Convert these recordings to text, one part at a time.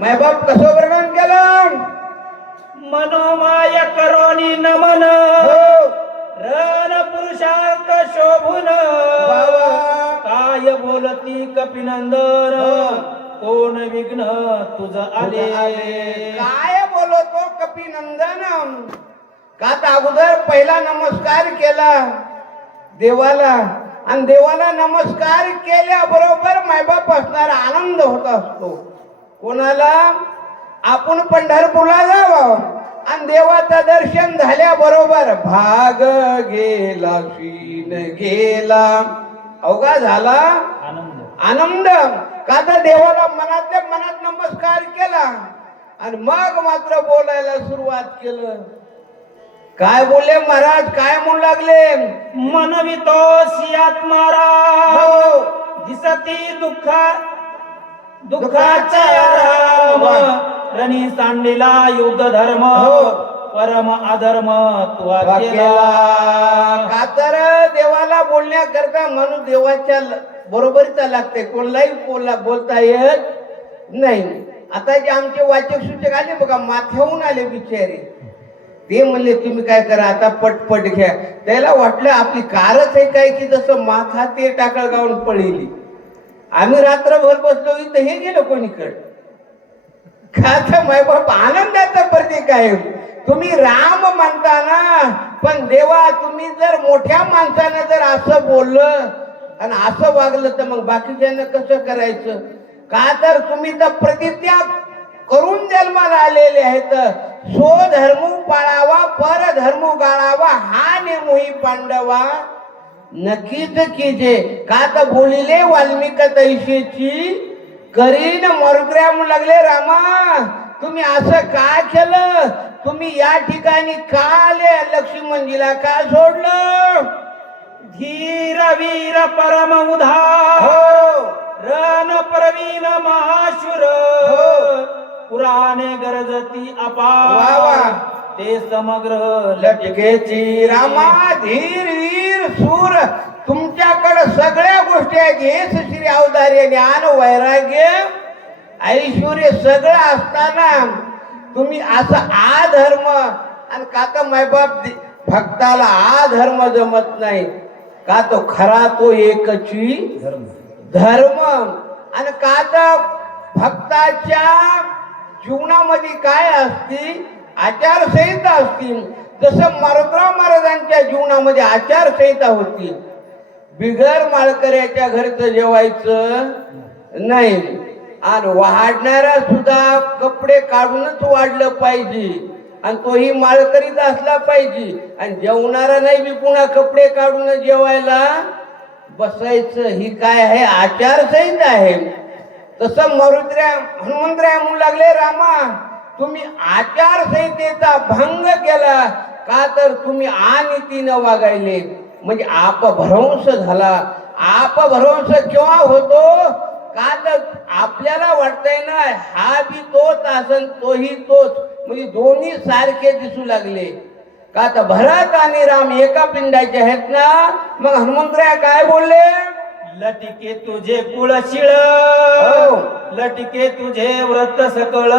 मायबाप कसं वर्णन केलं? मनोमाय करोनी नमन. हो. रण पुरुषार्थ शोभून. काय बोलती कपिनंदन? हो. कोण विघ्न तुझ आले? काय बोलतो कपिनंदन? का तर अगोदर पहिला नमस्कार केला देवाला. आणि देवाला नमस्कार केल्याबरोबर मायबाप असणारा आनंद होत असतो. कोणाला? आपण पंढरपूरला जावं. आणि देवाचं दर्शन झाल्याबरोबर भाग गेला शीन गेला. अवघा झाला? आनंद. आनंद. का तर देवाला मनातल्या मनात नमस्कार केला. आणि मग मात्र बोलायला सुरुवात केलं. काय बोलले महाराज? काय म्हणू लागले? मनवितो आत्मारा हो. दिसती दुःखा दुःखाचा राम रणी सांडलेला युद्ध धर्म. हो. परम अधर्म का तर देवाला बोलण्याकरता माणूस देवाच्या बरोबरीचा लागते. कोणालाही बोलला बोलता येत नाही. आता जे आमचे वाचक सूचक आले बघा माथ्याहून आले बिचारे. ते म्हणले तुम्ही काय करा आता पटपट घ्या. त्याला वाटलं आपली कारच आहे काय की जसं माथा ते टाकळ गावून पडेली आम्ही रात्रभर बसलो इथं हे गेलो कोणीकडे? का तर मायबाप आनंदाचं प्रतीक आहे. तुम्ही राम म्हणता ना पण देवा तुम्ही जर मोठ्या माणसानं जर असं बोललं आणि असं वागलं तर मग बाकीच्यांना कसं करायचं? का तर तुम्ही तर प्रतिज्ञा करून जन्माला आलेले आहेत. स्वधर्म पाळावा परधर्म गाळावा हा नेमोही पांडवा नक्कीच कीजे का तर बोलिले वाल्मिक तैशेची करीन म्हणू लागले रामा. तुम्ही असं का केलं? तुम्ही या ठिकाणी का आले? लक्ष्मणजीला का सोडलं? धीर वीर परम उधार. हो. रण प्रवीण महाशुर. हो. पुराणे गरजती वा. ते समग्र लटकेची रामा धीर वीर सूर. तुमच्याकडे सगळ्या गोष्टी आहेत हेच श्री अवधार्य ज्ञान वैराग्य. ऐश्वर सगळं असताना तुम्ही असं आधर्म. आणि का तर मायबाप भक्ताला आधर्म जमत नाही. का तो खरा तो एकची धर्म. धर्म. आणि का तर भक्ताच्या जीवनामध्ये काय असती? आचारसंहिता असतील जसं मारुतराव महाराजांच्या जीवनामध्ये आचारसंहिता होती बिगर मालकऱ्याच्या घरचं जेवायचं नाही. आणि वाढणारा सुद्धा कपडे काढूनच वाढलं पाहिजे. आणि तोही माळकरीच असला पाहिजे. आणि जेवणारा नाही बी पुन्हा कपडे काढून जेवायला बसायचं. ही काय आहे? आचारसंहिता आहे. तसं मरुद्र्या हनुमंतराय म्हणू लागले रामा तुम्ही आचारसंहितेचा भंग केला का तर तुम्ही अनितीनं वागायले? म्हणजे आपभ्रंश झाला. आपभ्रंश केव्हा होतो? का तर आपल्याला वाटतंय ना हा बी तोच असन तोही तोच. म्हणजे दोन्ही सारखे दिसू लागले. का तर भरत आणि राम एका पिंडाचे आहेत ना? मग हनुमंतराय काय बोलले? लटिके तुझे कुळशिळ हो. लटिके तुझे व्रत सकळ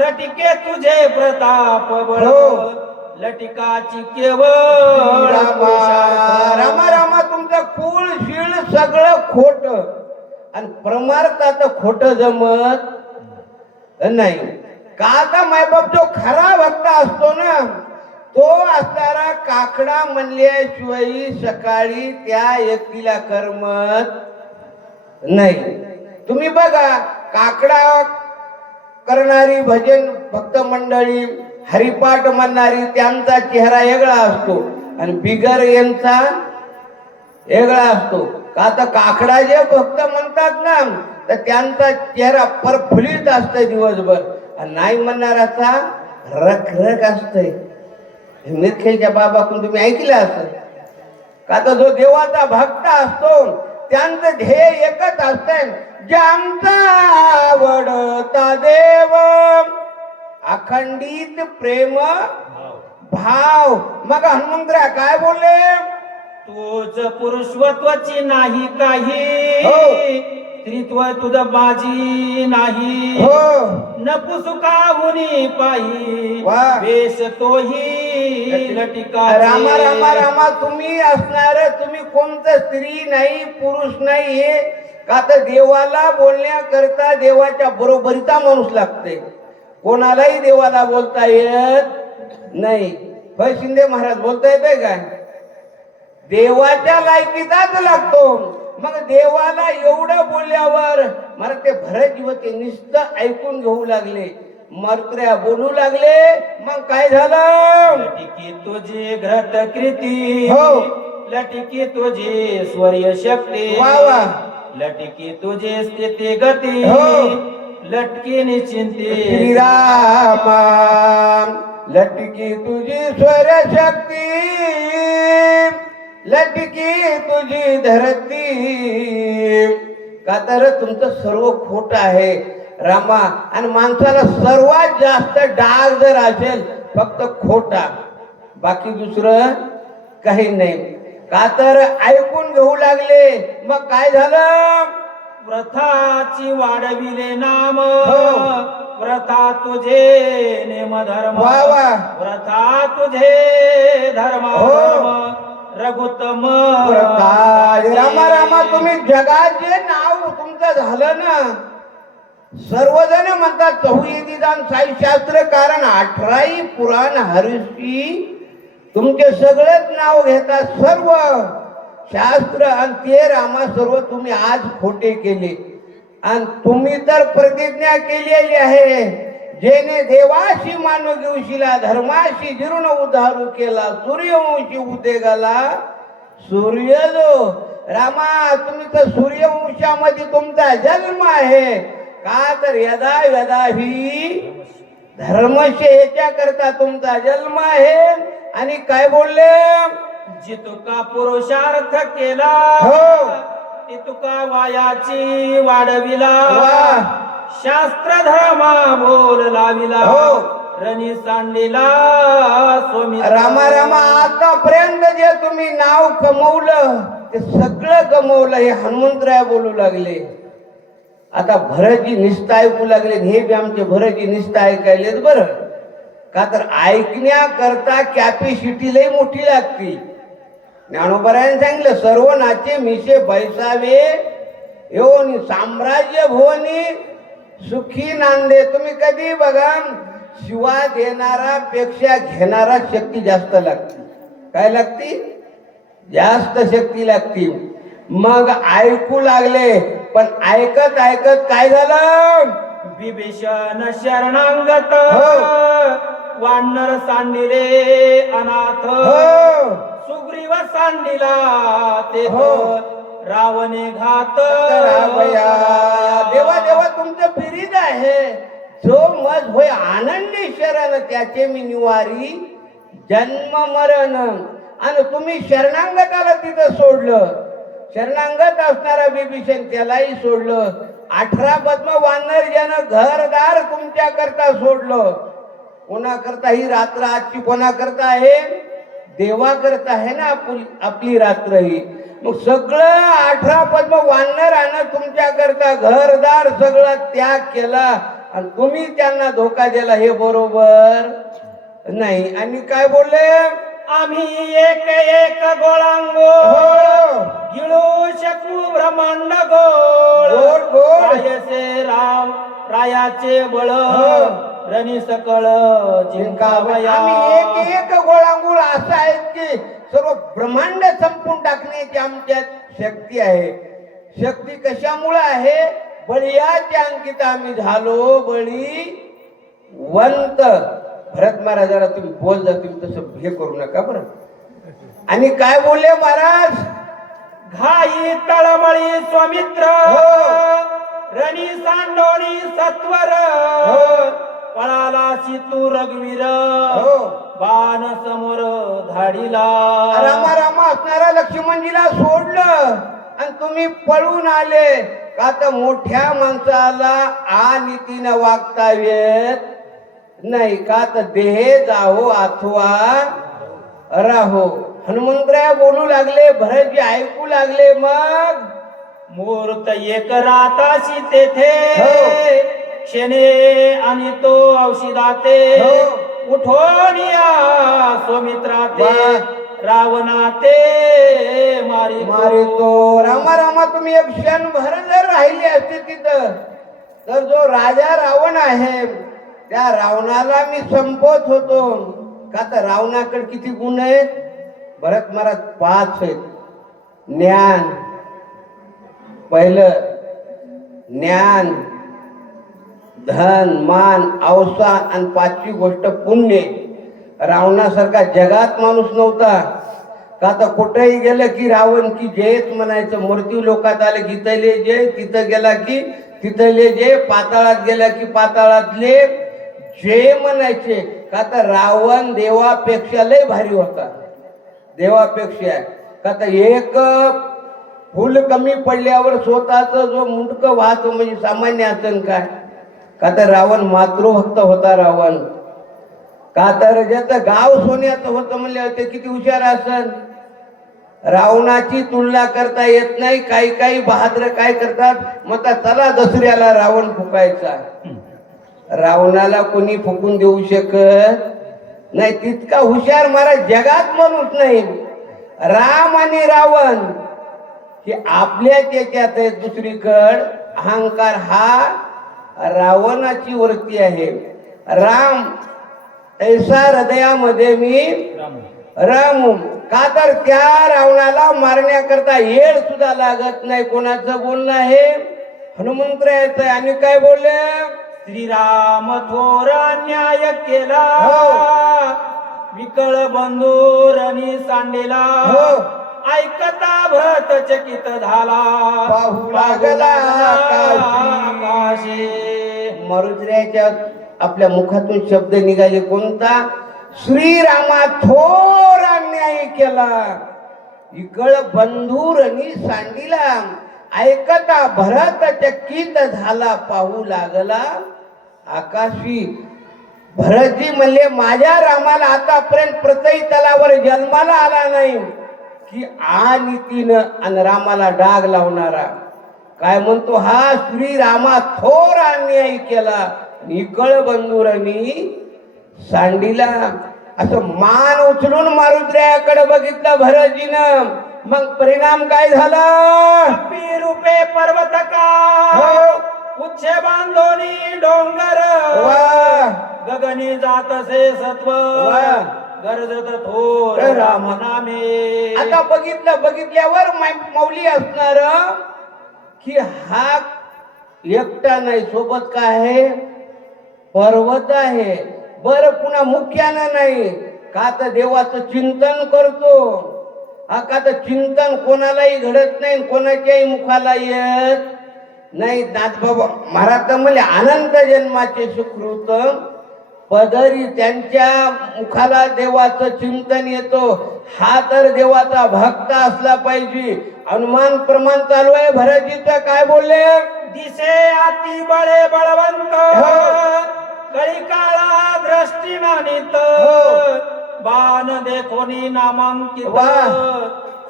लटिके तुझे प्रताप बळ हो. लटिकाची केवळ रामा रामा तुमचं कुळ शिळ सगळं खोट. आणि प्रमार्थ खोट जमत नाही. का आता मायबाप जो खरा भक्त असतो ना? तो असणारा काकडा म्हणल्याशिवाय सकाळी त्या व्यक्तीला करमत नाही. तुम्ही बघा काकडा करणारी भजन भक्त मंडळी हरिपाठ म्हणणारी त्यांचा चेहरा वेगळा असतो आणि बिगर यांचा वेगळा असतो. का तर काकडा जे भक्त म्हणतात ना तर त्यांचा चेहरा परफुलित असतोय दिवसभर. आणि नाही म्हणणाराचा रखरख असतोय. मिरखेच्या बाबाकडून तुम्ही ऐकलं असेल. का तर जो देवाचा भक्त असतो त्यांचं ध्येय एकच असतंय ज्यांचा आवडता देव. अखंडित प्रेम भाव. मग हनुमंतरा काय बोलले? तोच पुरुषत्वाची नाही काही. हो. स्त्रीत्व तुझं माझी नाही. हो. नपुसुका हुनी पायी. वेश तोही रामा रामा रामा तुम्ही असणार तुम्ही कोणतं स्त्री नाही पुरुष नाही हे का तर देवाला बोलण्याकरता देवाच्या बरोबरीचा माणूस लागते. कोणालाही देवाला बोलता येत नाही. होय शिंदे महाराज बोलता येते काय देवाच्या लायकीचाच लागतो. मग देवाला एवढं बोलल्यावर मला ते भरत ते निस्त ऐकून घेऊ लागले. मर्त्र्या बोलू लागले. मग काय झालं? लटिकी तुझी घृत कृती. हो. लटिकी तुझी स्वर्य शक्ती. वा वा. लटिकी तुझी स्थिती गती. हो. लटकी निश्चिंती. श्रीरामा लटकी तुझी स्वर शक्ती. लटकी तुझी धरती. का तर तुमचं सर्व खोट आहे. रामा आणि माणसाला सर्वात जास्त डाग जर असेल फक्त खोटा. बाकी दुसरं काही नाही. का तर ऐकून घेऊ लागले. मग काय झालं? व्रताची वाढविले नाम. हो. व्रता तुझे नेम धर्म. वा वा. व्रता तुझे धर्म हो. रघुतम. रामा रामा तुम्ही जगात जे नाव तुमचं झालं ना. सर्वजण म्हणतात चहुयेदिदान साई शास्त्र कारण अठराई पुराण हरिषी तुमचे सगळेच नाव घेतात सर्व. शास्त्र आणि ते रामा सर्व तुम्ही आज खोटे केले. आणि तुम्ही तर प्रतिज्ञा केलेली आहे. जेने देवाशी मानव घेऊशिला धर्माशी जीर्ण उद्धारू केला सूर्यवंशी उद्योगाला सूर्य जो रामा तुम्ही तर सूर्यवंशामध्ये तुमचा जन्म आहे. का तर यदा यदा ही धर्मशेच्या करता तुमचा जन्म आहे आणि काय बोलले जितुका पुरुषार्थ केला हो. ती तुका वायाची वाढविला. शास्त्र धर्मा बोल लाविला हो. रणी सांडीला स्वामी रामा रामा आतापर्यंत जे तुम्ही नाव कमवलं ते सगळं कमवलं हे हनुमंतराय बोलू लागले आता भरची निष्ठा ऐकू लागले हे बी आमचे भरची निष्ठा ऐकायलेत बरं. का तर ऐकण्याकरता कॅपॅसिटी लई मोठी लागती. ज्ञानोबरायने सांगितलं सर्व नाचे मिशे बैसावे येऊन साम्राज्य भवनी सुखी नांदे. तुम्ही कधी बघा शिवा देणारा पेक्षा घेणारा शक्ती जास्त लागते. काय लागती? जास्त शक्ती लागती. मग ऐकू लागले पण ऐकत ऐकत काय झालं? विभीषण शरणांगत. हो. वानर सांडिले अनाथ. हो. सुग्रीव सांडिला ते. हो. रावणे घात. करावया. देवा देवा तुमचं पिरीत आहे. जो मज होय आनंदी शरण त्याचे मी निवारी जन्म मरण. आणि तुम्ही शरणांगताला तिथं सोडलं. शरणांगत असणारा बिभीषण त्यालाही सोडलं. अठरा पद्म वानर ज्यानं घरदार तुमच्या करता सोडलं. कोणाकरता ही रात्र आजची कोणाकरता आहे? देवाकरता आहे ना आपली आपली रात्र ही. मग सगळं अठरा पद्म वानर आणि तुमच्या करता घरदार सगळं त्याग केला. आणि तुम्ही त्यांना धोका दिला. हे बरोबर नाही. आणि काय बोलले? आम्ही एक एक गोळांगो. हो. गिळू शकू ब्रह्मांड गोळ. रायसे राम रायाचे बळ. हो. रणी सकळ जिंकावया आम्ही एक एक गोळांगुळ असं आहेत की सर्व ब्रह्मांड संपून टाकण्याची आमच्यात शक्ती आहे. शक्ती कशामुळे आहे? बळीयाच्या अंकित आम्ही झालो बळी वंत. भरत महाराजाला तुम्ही बोल जा तुम्ही तसं हे करू नका बरं आणि काय बोलले महाराज घाई तळमळी स्वामित्र हो. रणी सांडोणी सत्वर हो. पळाला तू रघुवीर हो. बाण समोर धाडीला रामा रामा असणाऱ्या लक्ष्मणजीला सोडलं आणि तुम्ही पळून आले का तर मोठ्या माणसाला आ नीतीनं वागता येत नाही का? तर देहे जाहो अथवा राहो. हनुमंतराय बोलू लागले भरतजी ऐकू लागले मग मूर्त एक राताशी तेथे. हो. क्षणे आणि तो औषधाते. हो. उठून या सोमित्राते. वा. रावणाते मारी मारे तो रामा रामा तुम्ही एक क्षण भर जर राहिले असते तिथं तर जो राजा रावण आहे त्या रावणाला मी संपवत होतो. का तर रावणाकडे किती गुण आहेत? भरत महाराज पाच आहेत. ज्ञान पहिलं ज्ञान धन मान अवसान आणि पाचवी गोष्ट पुण्य. रावणासारखा जगात माणूस नव्हता. का तर कुठेही गेलं की रावण की जयच म्हणायचं मृत्यू लोकात आले गीतले जय तिथं गेला की तिथले जे पाताळात गेला की पाताळातले जय म्हणायचे का तर रावण देवापेक्षा लय भारी होता. देवापेक्षा. का तर एक फुल कमी पडल्यावर स्वतःच जो मुंडक वाहतो म्हणजे सामान्य आसन काय? का तर रावण मातृभक्त होता रावण. का तर ज्याचं गाव सोन्याचं होतं म्हणले ते किती हुशार असन? रावणाची तुलना करता येत नाही काही काही बहादर काय करतात? मग आता चला दसऱ्याला रावण फुकायचा. रावणाला कोणी फुकून देऊ शकत नाही. तितका हुशार मला जगात माणूस नाही. राम आणि रावण की आपल्याच याच्यात आहे दुसरीकड अहंकार हा रावणाची वृत्ती आहे. राम ऐसा हृदयामध्ये मी राम. का तर त्या रावणाला मारण्याकरता येळ सुद्धा लागत नाही. कोणाचं बोलणं आहे? हनुमंतरायाचं आहे. आणि काय बोलले? श्रीराम थोर न्याय केला. हो. विकळ बंधुरनी सांडेला. हो. ऐकता भरत चकित झाला. पाहू लागला आकाशे. मरुद्र्याच्या आपल्या मुखातून शब्द निघाले कोणता? श्रीरामा थोर अन्याय केला. इकळ बंधूर आणि सांडीला. ऐकता भरत चकित झाला. पाहू लागला. आकाशी भरतजी म्हणले माझ्या रामाला आतापर्यंत प्रतई तलावर जन्माला आला नाही. की आ नीतीनं आणि रामाला डाग लावणारा. काय म्हणतो हा श्रीरामा थोर अन्याय केला. निकळ बंधुरांनी सांडीला. असं मान उचलून मारुद्र्याकडे बघितलं भरतजीनं. मग परिणाम काय झाला? पर्वत का उच्छे बांधोनी डोंगर. गगनी जात से सत्व. गरजत थोर राम. नामे आता बघितलं बघितल्यावर मै- मौली असणार की हा एकटा नाही सोबत काय आहे? पर्वत आहे. बर पुन्हा मुख्यानं नाही. का तर देवाचं चिंतन करतो. हा का तर चिंतन कोणालाही घडत नाही कोणाच्याही मुखाला येत नाही नाथबाबा महाराज तर म्हणले अनंत जन्माचे सुकृत पदरी त्यांच्या मुखाला देवाचं चिंतन येतो हा तर देवाचा भक्त असला पाहिजे अनुमान प्रमाण चालू आहे भरतजीचं काय बोलले दिसे अति बळे बळवंत हो. कळी काळा दृष्टी मानित हो. बाण देखोनी नामांकित.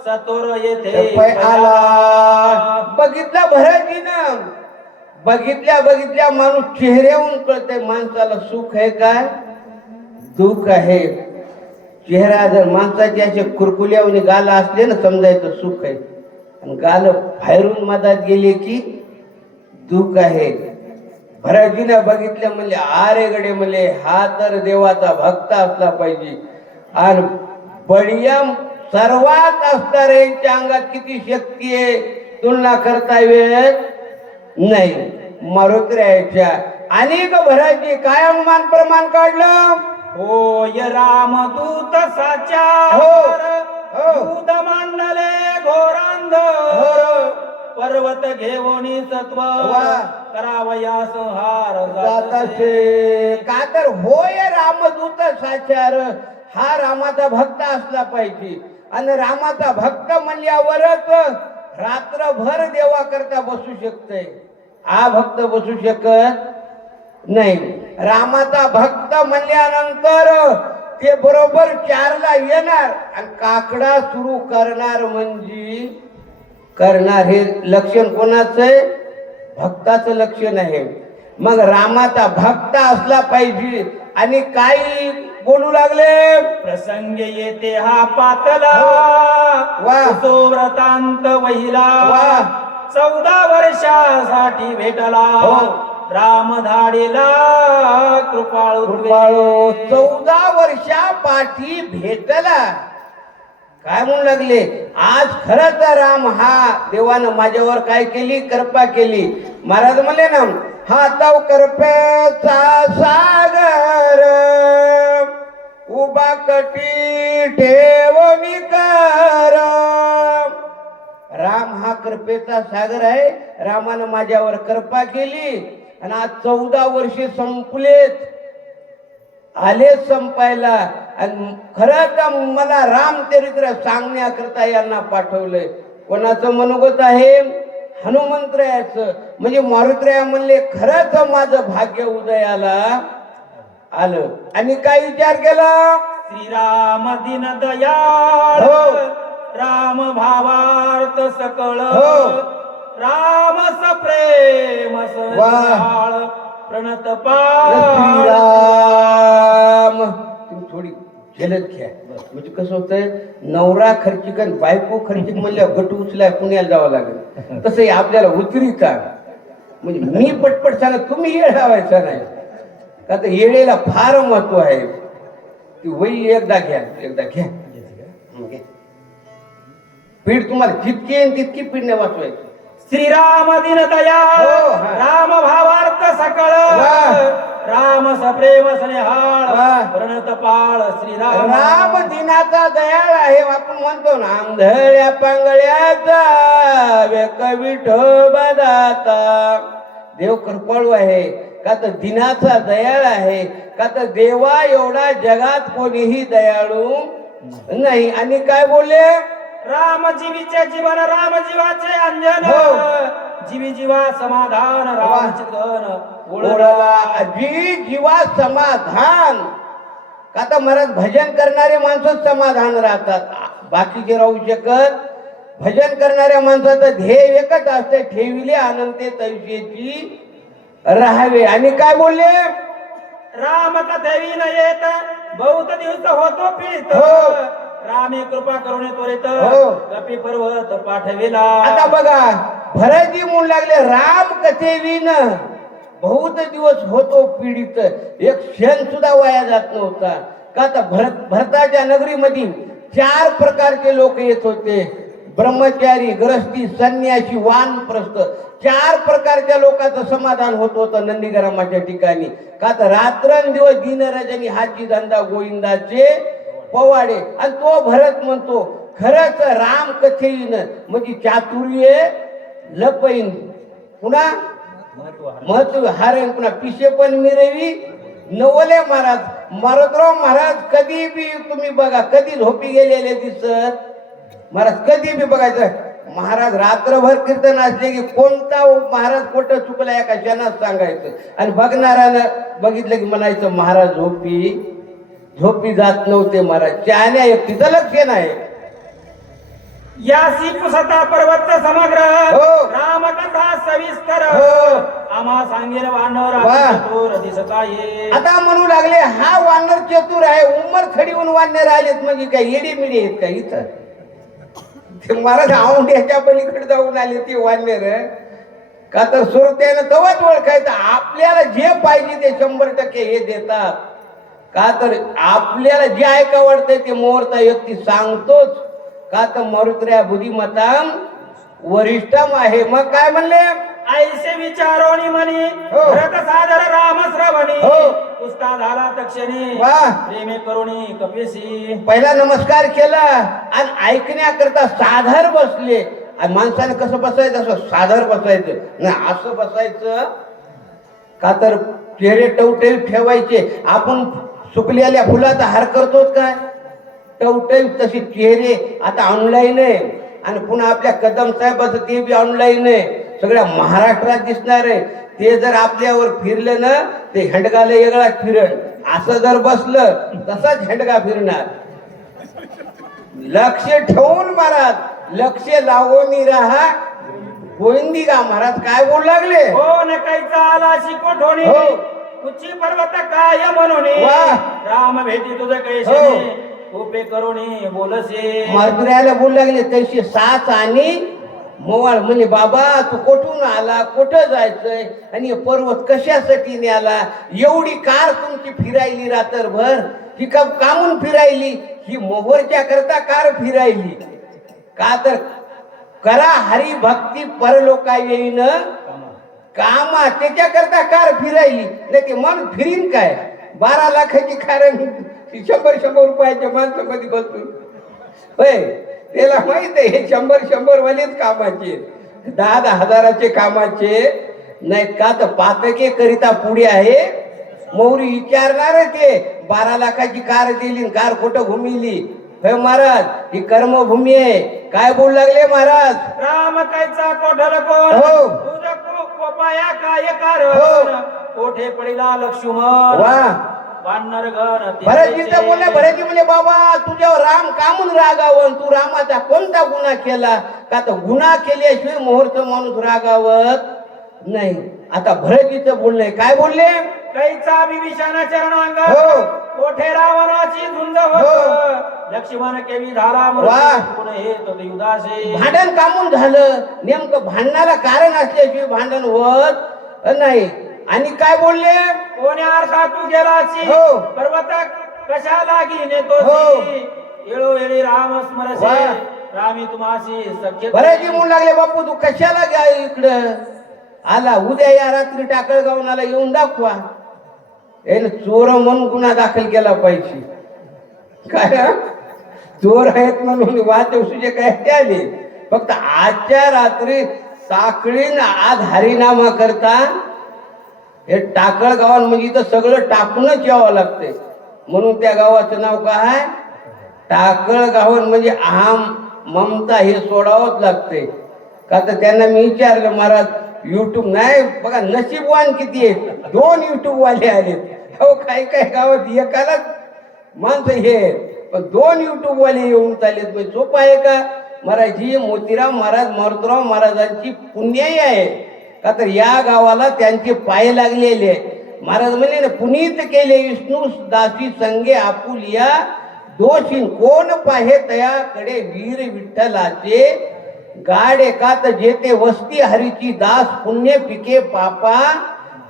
सतोर येथे पै आला. बघितला भरतजीनं बघितल्या बघितल्या माणूस चेहऱ्याहून कळतंय माणसाला सुख आहे काय? दुःख आहे. चेहरा जर माणसाचे असे कुरकुल्यावर गाल असले ना समजायचं सुख आहे. आणि गाल बाहेरून मधात गेले की दुःख आहे. भरतजीनं बघितलं म्हणले आरे गडे म्हणले हा तर देवाचा भक्त असला पाहिजे. आणि बढिया सर्वात असणार यांच्या अंगात किती शक्ती आहे? तुलना करता येत नाही. मारुत्र्याच्या अनेक भराची काय अनुमान प्रमाण काढलं? होय रामदूत साचा हो. हो. दूत मांडले घोरांध. हो. पर्वत घेऊनी सत्व. करावया संहार का तर होय रामदूत साचार. हा रामाचा भक्त असला पाहिजे. आणि रामाचा भक्त म्हणल्यावरच रात्रभर देवा करता बसू शकते हा भक्त बसू शकत नाही. रामाचा भक्त म्हणल्यानंतर ते बरोबर चारला येणार आणि काकडा सुरू करणार म्हणजे करणार हे लक्षण कोणाचं आहे? भक्ताचं लक्षण आहे. मग रामाचा भक्त असला पाहिजे आणि काही बोलू लागले. प्रसंग येते हा पातला. वा. असो व्रतांत वहिला. वा. चौदा वर्षासाठी भेटला. हो. राम धाडीला कृपाळू कृपाळू. चौदा वर्षा पाठी भेटला. काय म्हणू लागले? आज खरंच राम हा देवानं माझ्यावर काय केली? कृपा केली. महाराज म्हणले ना हा तव कृपेचा सागर. उभा कटी ठेवणी राम हा कृपेचा सागर आहे. रामानं माझ्यावर कृपा केली आणि आज चौदा वर्षे संपलेत. आले संपायला आणि खरं तर मला रामचरित्र सांगण्याकरता यांना पाठवलंय. कोणाचं मनोगत आहे? हनुमंतरायाचं. म्हणजे मारुतराया म्हणले खरंच माझं भाग्य उदयाला आलं. आणि काय विचार केला? श्रीराम दिन दयाळ. हो. राम भावार्थ सकळ. हो. राम सप्रेम संहाळ प्रणत श्रीराम. तुम्ही थोडी झलक घ्या. म्हणजे कसं होतंय नवरा खर्चिक आणि बायको खर्चिक म्हणल्यावर गट उचलाय पुण्याला जावं लागेल. तसं हे आपल्याला उतरी का म्हणजे मी पटपट सांगत तुम्ही येळ लावायचा नाही. का तर येळेला फार महत्त्व आहे ती वही एकदा घ्या एकदा घ्या. पीठ तुम्हाला जितकी येईल तितकी पीठ नाही वाचवायची श्रीराम दिन दयाळ हो. राम भावार्थ सकळ. राम सप्रेम स्नेहाळ वा. प्रणत पाळ श्रीराम राम दिनाचा दयाळ आहे आपण म्हणतो ना आंधळ्या पांगळ्याचा वेक विठोबदाता देव कृपाळू आहे का तर दिनाचा दयाळ आहे का तर देवा एवढा जगात कोणीही दयाळू नाही. आणि काय बोलले? राम जीवीचे जीवन राम जीवाचे अंजन. हो. जीवी जीवा समाधान राम ओळला जी जीवा समाधान. का तर महाराज भजन करणारे माणसं समाधान राहतात. बाकीचे राहू शकत भजन करणाऱ्या माणसाचं ध्येय एकच असते ठेविले आनंदे तैसेची राहावे. आणि काय बोलले? राम कथेवी न येत बहुत दिवस होतो पीडित हो. रामे कृपा करुणे त्वरित हो. कपी पर्वत पाठविला. आता बघा भरतजी म्हणू लागले राम कथेवीन बहुत दिवस होतो पीडित. एक क्षण सुद्धा वाया जात नव्हता. का तर भरत भरताच्या नगरीमध्ये चार प्रकारचे लोक येत होते. ब्रह्मचारी ग्रस्ती संन्यासी वानप्रस्थ चार प्रकारच्या लोकांचं समाधान होत होतं नंदीग्रामाच्या ठिकाणी. का तर रात्रंदिवस दिनरजनी हाची धंदा गोविंदाचे पवाडे. आणि तो भरत म्हणतो खरंच राम कथेईन म्हणजे चातुर्य लपईन. पुन्हा महत्त्व हारेन पुन्हा पिशे पण मिरवी. नवले महाराज मारोतराव महाराज कधी बी तुम्ही बघा कधी झोपी गेलेले दिसत? महाराज कधी बी बघायचं महाराज रात्रभर कीर्तन असले की कोणता महाराज कुठं चुकला एका क्षणात सांगायचं. आणि बघणाऱ्यानं बघितलं की म्हणायचं महाराज झोपी झोपी जात नव्हते महाराज. चाहण्या एकटीचं लक्ष नाही. यासी पुसता पर्वत समग्र हो. राम कथा सविस्तर. हो. आम्हा सांगेन वानर. चतुर दिसता ये. आता म्हणू लागले हा वानर चतुर आहे उमर खडीहून वानर आलेत. म्हणजे काय येडी मिडी आहेत का इथं? ते महाराज औंढ्याच्या पलीकडे जाऊन आले ते वानर का तर सुरतेनं तवाच ओळखायचं? आपल्याला जे पाहिजे ते शंभर टक्के हे देतात. का तर आपल्याला जे ऐका वाटतंय ते मोहरता व्यक्ती सांगतोच. का तर मरुत्र्या बुद्धिमत्ता वरिष्ठम आहे. मग काय म्हणले? ऐसे विचारोनी म्हणी हो. भरत सादर राम श्रवणी हो. पुस्ता झाला तक्षणी. प्रेमे करुणी कपेशी पहिला नमस्कार केला आणि ऐकण्याकरता साधार बसले. आणि माणसाने कसं बसायचं? असं साधार बसायचं. नाही असं बसायचं का तर चेहरे टवटवीत ठेवायचे. आपण सुकलेल्या फुलाचा हार करतोच काय? टवटवीत तशी चेहरे आता ऑनलाईन आहे. आणि पुन्हा आपल्या कदम साहेबाचं ते बी ऑनलाईन आहे. सगळ्या महाराष्ट्रात दिसणार आहे. ते जर आपल्यावर फिरलं ना ते हेंडगाला वेगळा फिरण असं जर बसलं तसाच हेंडगा फिरणार. लक्ष ठेवून महाराज लक्ष लावून राहा. गोविंदी का महाराज काय बोलू लागले? हो न कैचा आला शिकोठोनी हो. उच्ची पर्वत काय म्हणून. राम भेटी तुझ हो. कैसे उभे करुणी बोलसे मजुरायला बोलू लागले तशी साच आणि मोवाळ म्हणे बाबा तू कुठून आला? कुठं जायचंय? आणि पर्वत कशासाठी न्याला? एवढी कार तुमची फिरायली रात्रभर. ही का कामून फिरायली? ही मोहरच्या करता कार फिरायली. का तर करा हरी भक्ती परलोका येईन. कामा त्याच्याकरता कार फिरायली. नाही ते मन फिरीन काय? बारा लाखाची कारण शंभर शंभर रुपयाच्या माणसामध्ये बसून होय. त्याला माहीत आहे हे शंभर शंभर वालेच कामाचे. दहा दहा हजाराचे कामाचे नाहीत का तर पातके करिता पुढे आहे. मौरी विचारणार ते. बारा लाखाची कार दिली कार कुठं घुमिली? होय महाराज ही कर्मभूमी आहे. काय बोलू लागले महाराज? राम कैचा कोठल कोण हो. कोपाया काय हो. कारण कोठे पडिला लक्ष्मण? वा. गण भरतजीचा बोलले भरतजी म्हणले बाबा तुझ्यावर राम कामून रागावं तू रामाचा कोणता गुन्हा केला? का तर गुन्हा केल्याशिवाय मोहरचा माणूस रागावत नाही. आता भरतजीचं बोलणं काय बोलले? कैचा विभीषण चरणांग हो. कोठे रावणाची झुंज हो. लक्ष्मण केवी हे युदासे भांडण कामून झालं. नेमकं भांडणाला कारण असल्याशिवाय भांडण होत नाही. आणि काय बोलले? कोण्या अर्थात तू गेलासी? हो. पर्वत कशा लागी नेतो हो. येळोवेळी राम स्मरसे. वा. रामी तुम्हाशी सख्य भरतजी म्हणू लागले बापू तू कशाला घ्या इकडं? आला उद्या या रात्री टाकळगावनाला येऊन दाखवा. यानं चोर म्हणून गुन्हा दाखल केला पाहिजे. काय? चोर आहेत म्हणून वाचवशीचे काय ते आले? फक्त आजच्या रात्री साखळीन आज हरिनामा करता हे टाकळ गावात म्हणजे इथं सगळं टाकूनच यावं लागते म्हणून त्या गावाचं नाव काय आहे? टाकळ गावन म्हणजे आम ममता हे सोडावंच लागते का तर त्यांना मी विचारलं महाराज युट्यूब नाही बघा नशीबवान किती आहेत? दोन युट्यूबवाले आले आलेत. हो काही काही गावात एकालाच माणसं हे पण दोन युट्यूबवाले येऊन चालेत म्हणजे सोपं आहे का? महाराज ही मोतीराम महाराज मारुतराव महाराजांची पुण्याई आहे. का तर या गावाला त्यांचे पाय लागलेले महाराज म्हणे ना पुनीत केले विष्णू दासी संगे आपुलिया दोषीन कोण पाहे तयाकडे वीर विठ्ठलाचे. गाडे का तर जेते वस्ती हरीची दास पुण्य पिके पापा.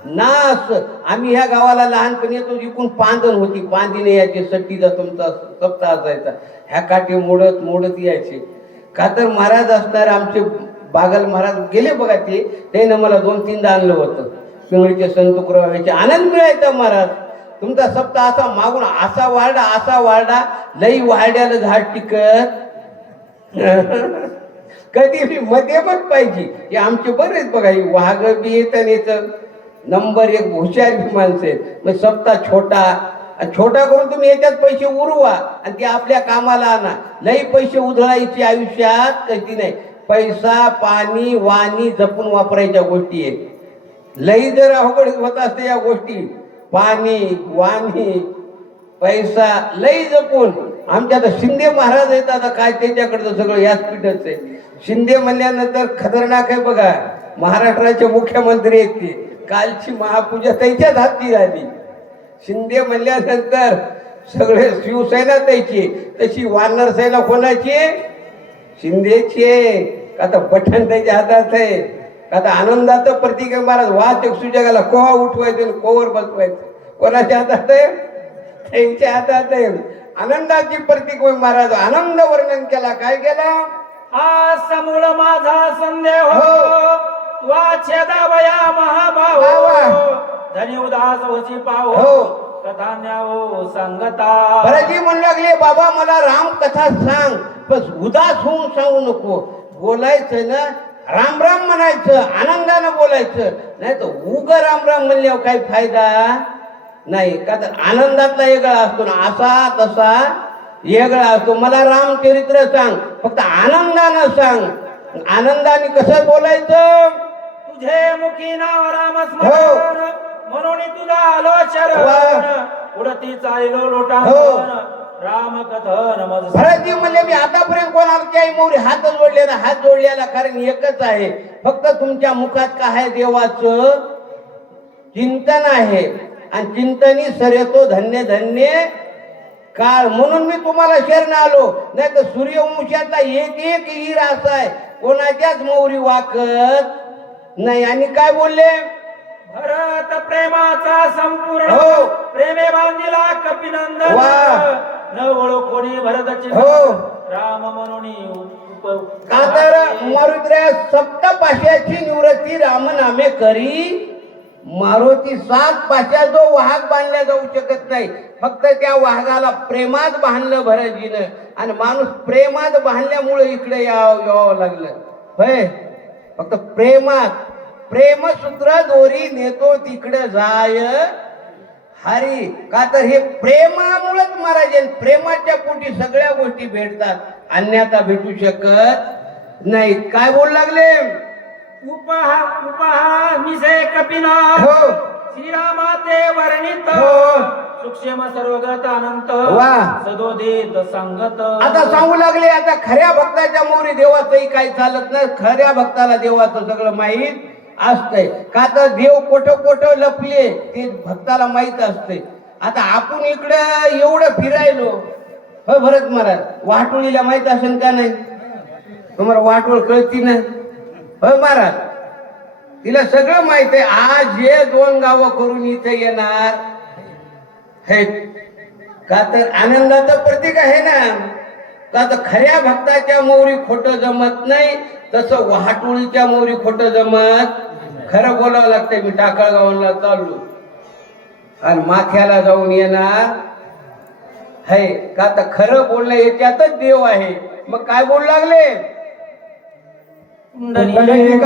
नास. आम्ही ह्या गावाला लहानपणी येतो जिकून पांदण होती. पांदिने यायचे सट्टीचा तुमचा सप्ताह असायचा. ह्या काठी मोडत मोडत यायचे. का तर महाराज असणार आमचे बागल महाराज गेले बघा ते. त्यानं मला दोन तीनदा आणलं होतं. पिंगळीचे संत तुकडोबाचे आनंद मिळायचा महाराज. तुमचा सप्ताह असा मागून असा वाढा असा वाढा लई वाढ्याला झाड टिकत. कधी बी मध्यमच पाहिजे. हे आमचे बरेच बघा हे वाघ बी येत आणि नंबर एक हुशार बी माणसं आहेत. मग सप्ताह छोटा. छोटा करून तुम्ही याच्यात पैसे उरवा आणि ते आपल्या कामाला आणा. लई पैसे उधळायचे आयुष्यात कधी नाही. पैसा पाणी वाणी जपून वापरायच्या गोष्टी आहेत. लई जर अवघड होत असते या गोष्टी. पाणी वाणी पैसा लई जपून. आमच्या आता शिंदे महाराज आहेत आता काय त्याच्याकडचं सगळं याच आहे. शिंदे म्हणल्यानंतर खतरनाक आहे बघा. महाराष्ट्राचे मुख्यमंत्री आहेत ते. कालची महापूजा त्यांच्याच हाती झाली. शिंदे म्हणल्यानंतर सगळे शिवसेना त्याची तशी वानर सेना कोणाची आहे? शिंदेची आहे. आता बटन त्याच्या हातात आहे. आता आनंदाचं प्रतीक महाराज. वाहतूक सुजगाला. कोवा उठवायचं कोवर बसवायचं? कोणाच्या हातात आहे? त्यांच्या हातात आहे. आनंदाची प्रतीक होय महाराज. आनंद वर्णन केला. काय केला? हा समूळ माझा संदेह हो. वा छेदावया महाभाव. धनी उदास होची पाव. हो. कथा न्यावो संगता. म्हणू लागले बाबा मला राम कथा सांग. बस उदास होऊन सांगू नको. बोलायचं ना राम राम म्हणायचं आनंदानं बोलायचं नाही तर उग राम राम म्हणल्यावर काही फायदा नाही का तर आनंदातला वेगळा असतो ना असा तसा वेगळा असतो मला रामचरित्र सांग फक्त आनंदानं सांग आनंदाने कसं बोलायचं तुझे मुखी नाव राम हो. म्हणून तुझा आलो शरण. उडती चाललो लोटा हो. राम कथन भरतजी म्हणले मी आतापर्यंत कोणाच्याही मोरी हात जोडले ना हात जोडलेला कारण एकच आहे. फक्त तुमच्या मुखात काय आहे देवाचं? चिंतन आहे. आणि चिंतनी सरेतो धन्य धन्य काळ. म्हणून मी तुम्हाला शरण आलो. नाही तर सूर्यवंशाचा एक एक हिरा असा आहे. कोणाच्याच मोरी वाकत नाही. आणि काय बोलले? भरत प्रेमाचा संपूर्ण हो. प्रेमे बांधिला कपिनंदन. न ओळख कोणी भरत हो. राम म्हणून उप- का तर मारुद्र्या सप्त पाशाची निवृत्ती रामनामे करी. मारुती सात पाशा जो वाहक बांधल्या जाऊ शकत नाही. फक्त त्या वाहगाला प्रेमात बांधलं भरतजीनं. आणि माणूस प्रेमात बांधल्यामुळे इकडे यावं यावं लागलं. होय. फक्त प्रेमात. प्रेमसूत्र दोरी नेतो तिकडे जाय. हरी का तर हे प्रेमामुळेच महाराज. प्रेमाच्या पोटी सगळ्या गोष्टी भेटतात. अन्यथा भेटू शकत नाहीत. काय बोल लागले? उपहा उपहा मिसे कपिना हो. श्रीरामाते वर्णित. हो. सूक्ष्म सर्वगत अनंत. वा. सदोदित संगत. आता सांगू लागले आता खऱ्या भक्ताच्या मोरी देवाचंही काही चालत नाही. खऱ्या भक्ताला देवाचं सगळं माहीत. असतंय. का तर देव कोठ कोठ लपले ते भक्ताला माहीत असते आता आपण इकडं एवढं फिरायलो. हो भरत महाराज वाटोळीला माहीत असेल का नाही? तुम्हाला वाटोळ कळती ना? हो महाराज तिला सगळं माहीत आहे. आज हे दोन गावं करून इथे येणार. हे का तर आनंदाचं प्रतीक आहे ना? का तर खऱ्या भक्ताच्या मोरी खोट जमत नाही? तसं वाहटोळीच्या मोरी खोटं जमत खरं बोलावं लागतंय मी टाकळ गावाला चाललो. आणि माथ्याला जाऊन येणार. है का तर खरं बोलणं याच्यातच देव आहे. मग काय बोलू लागले? कुंडली